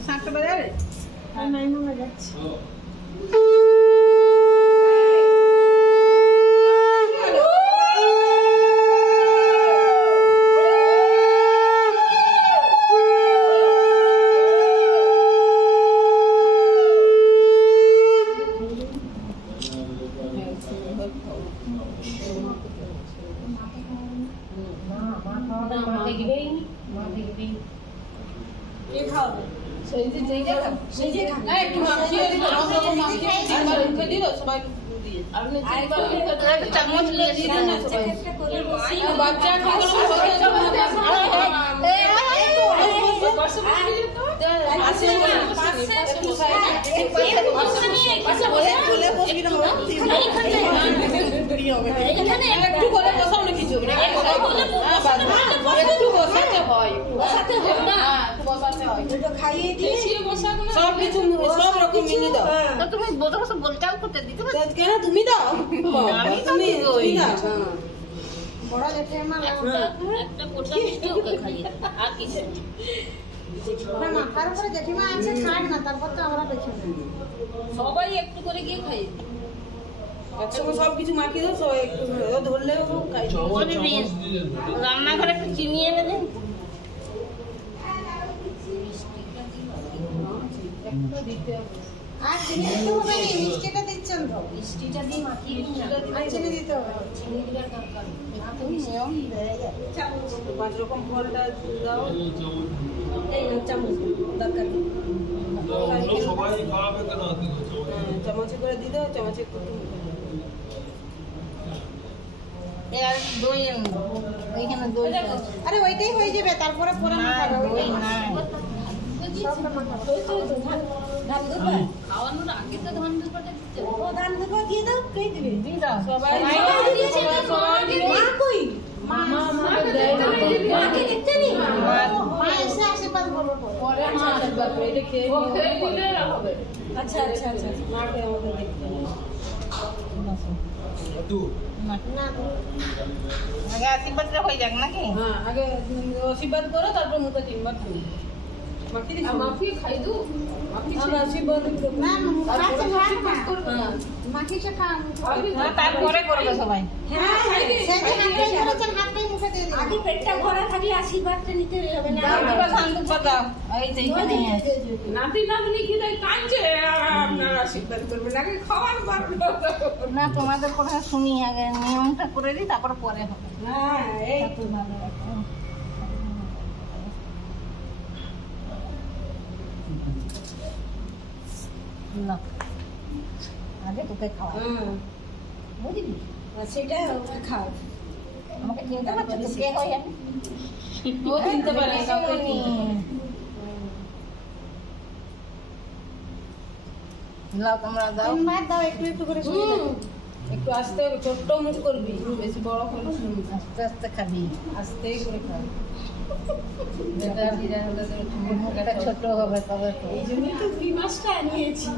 7টা বাজে নাই মনে যাচ্ছে তুমি বলটাও করতে দিতে কেন তুমি দাও তুমি বড় দেখে আমার একটা পোটা মিষ্টি ওকে খাইয়ে আর কিছু না মাথার উপরে জেঠিমা আছে খায় না তারপর তো আমরা দেখি সবাই একটু করে গিয়ে খাই একসঙ্গে সব কিছু মাখিয়ে দাও সবাই একটু ধরলেও খাই রান্নাঘরে একটু চিনি এনে দেন আর চিনি দিতে হবে না মিষ্টিটা দিচ্ছেন তো মিষ্টিটা দিয়ে মাখিয়ে চিনি দিতে হবে চিনি দিলে দরকার না তুমি নিয়ম দেয় 5 রকম ফলটা দাও এই চামচ দরকার সবাই খাবে কেন চামচে করে দিয়ে দাও চামচে করে আর দই ওইখানে দই আরে ওইটাই হয়ে যাবে তারপরে পুরো মাখাবে ওই না খাওয়ানোর আগে তো ধান দুপাটা দিতে ও ধান দুপা দিয়ে দাও কে দিবে দিয়ে দাও সবাই মা কই মা দেয় না মাকে দেখতে নি মা এসে আশীর্বাদ করবে পরে মা আশীর্বাদ করে এটা খেয়ে নিলে হবে আচ্ছা মাকে আমাদের দেখতে তু না আগে আশীর্বাদটা হয়ে যাক নাকি হ্যাঁ আগে আশীর্বাদ করো তারপর মুখে তিনবার খাও মাফি খাই দু মাফি আশীর্বাদ না মাফি মাফি তারপরে করবে সবাই হ্যাঁ সেই হাতে করেছেন হাতেই মুখে দিয়ে দিন আগে পেটটা ভরা থাকলে আশীর্বাদটা নিতে হবে না দুটো সান্দুক বাজাও এই যে এখানে আছে নাতি নাতনি কি দেয় কাঁদছে আপনারা আশীর্বাদ করবেন আগে খাওয়ার পারবে না তোমাদের কথা শুনি আগে নিয়মটা করে দিই তারপর পরে হবে হ্যাঁ এই তো ভালো না আগে তোকে খাওয়া বুঝলি সেটা ওকে খাও আমাকে চিনতে পারছো তো কে হয় আমি ও চিনতে পারে কাউকে লাও তোমরা দাও মার দাও একটু করে শুনি একটু আস্তে হবে ছোট্ট মুখ করবি বেশি বড় করে আস্তে আস্তে খাবি আস্তেই করে খাবি এটা ছোট হবে তবে এই জন্যই তো দুই মাসটা নিয়েছি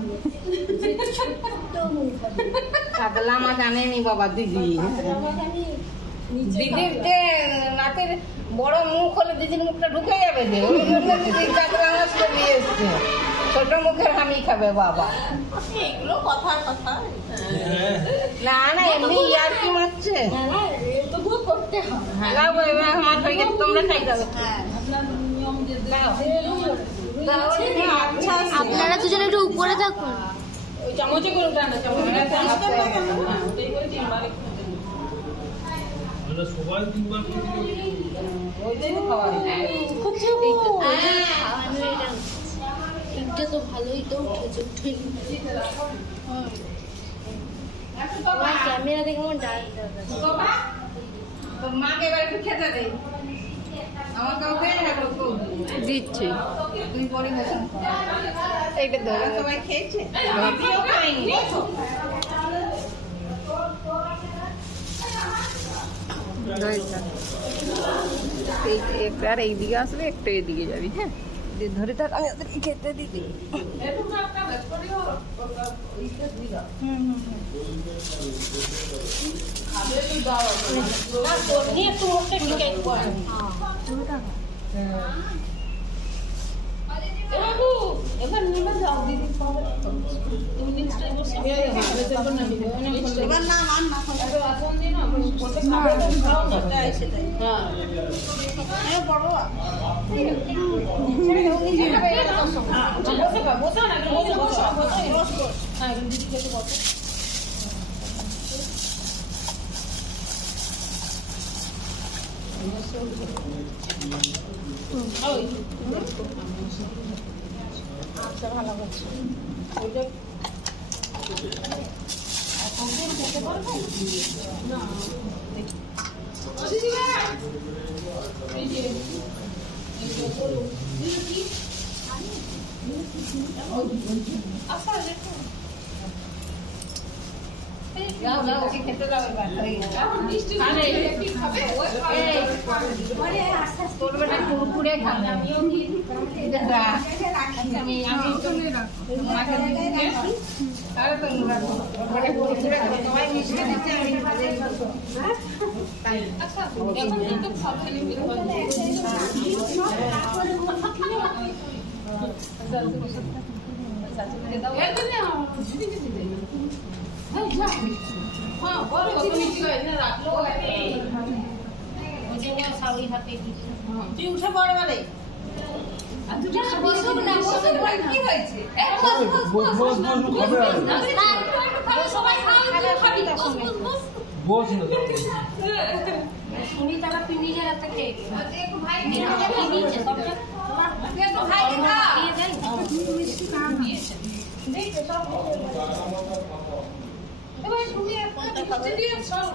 কাতলা মাছ আনেনি বাবা দিদি দিদির যে নাকের বড় মুখ হলে দিদির মুখটা ঢুকে যাবে যে ওই জন্য দিদির কাতলা মাছটা নিয়ে এসছে ছোট মুখের হামি খাবে বাবা এগুলো কথার কথা না না এমনি ইয়ার কি মারছে তবুও করতে হবে আমার হয়ে গেছে তোমরা খাই যাবে আপনারা দুজন একটু উপরে থাকুন ওই চামচে করে উঠানো সবাই তিনবার ওইটাই তো খাওয়া এটা তো ভালোই তো উঠেছে ক্যামেরা দেখে আমার ডাল তোর মাকে এবার একটু খেতে দে আমার কাউকে দিচ্ছি তুই পরিবেশন এইটা ধরে সবাই খেয়েছে আমিও খাইনি একটা আর এইদিকে আসলে একটু এদিকে যাবি হ্যাঁ ধরে থাক আমি ওদেরকে খেতে দিদি একটু মুখটা ঢুকে বাবু তুমি নিচে বসে এবার না মান না খাও আসন দিন না বলতে খাবে তো খাও না সেটাই হ্যাঁ এ বড় বসে খা বসো না বসে বসো বসো হ্যাঁ দিদি খেতে বসো আচ্ছা ভালো করছি ওইটা খেতে পারবো না দিদি এই যে আচ্ছা দেখো যাও যাও ওকে খেতে দাও এবার আরে কি খাবে ওই খাবে তোর বেটা কুরকুরে খাবে আমিও কি দাদা আমি চলে রাখো মাকে দিয়ে আরে তো রাখো বেটা কুরকুরে খাবে তোমায় মিষ্টি দিতে আমি ভালো হ্যাঁ তাই আচ্ছা এখন তো খাবে না বের হয় এর জন্য দিদি দিদি হ্যাঁ যা হ্যাঁ বড় কত মিষ্টি হয় না রাখলো ওই যে শাড়ি হাতে দিছে তুই উঠে পড় বলে আর তুই বসো না বসো কি হয়েছে বস সবাই খাবে বস না শুনি তারা তুই নিজের হাতে খেয়ে দেখো ভাই নিচে সব দেখো ভাই খা দিয়ে দেন মিষ্টি কাম দিয়েছে দেখো সব এবার শুনি মিষ্টি দিয়ে সব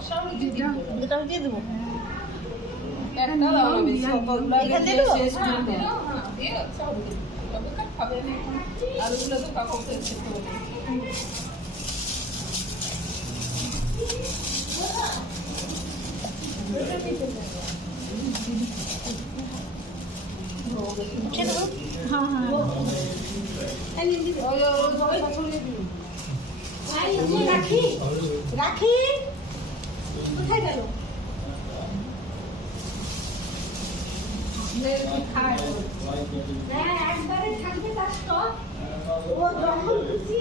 দুটো দিয়ে দেবো একটা দাও না বেশি কতগুলো এখানে শেষ করে দাও হ্যাঁ দিয়ে সব তবে খাবে না আর ওগুলো তো কাককে খেতে হবে রাখি রাখি কোথায় গেল একবারে থাকবে তার স্টক ও যখন খুশি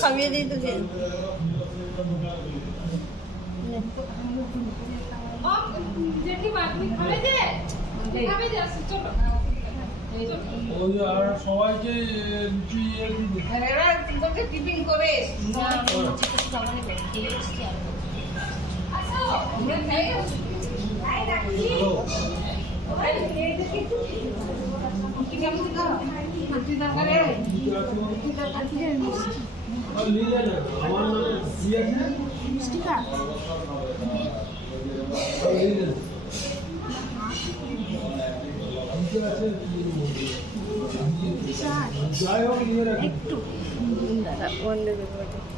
খাবিয়ে দিতে দিন যেটি বাকি খাবে যে খাবে যে চলো ওই আর সবাইকে লুচি এরা তোকে টিফিন করে যাই হোক একটু দাদা বন্ধ করে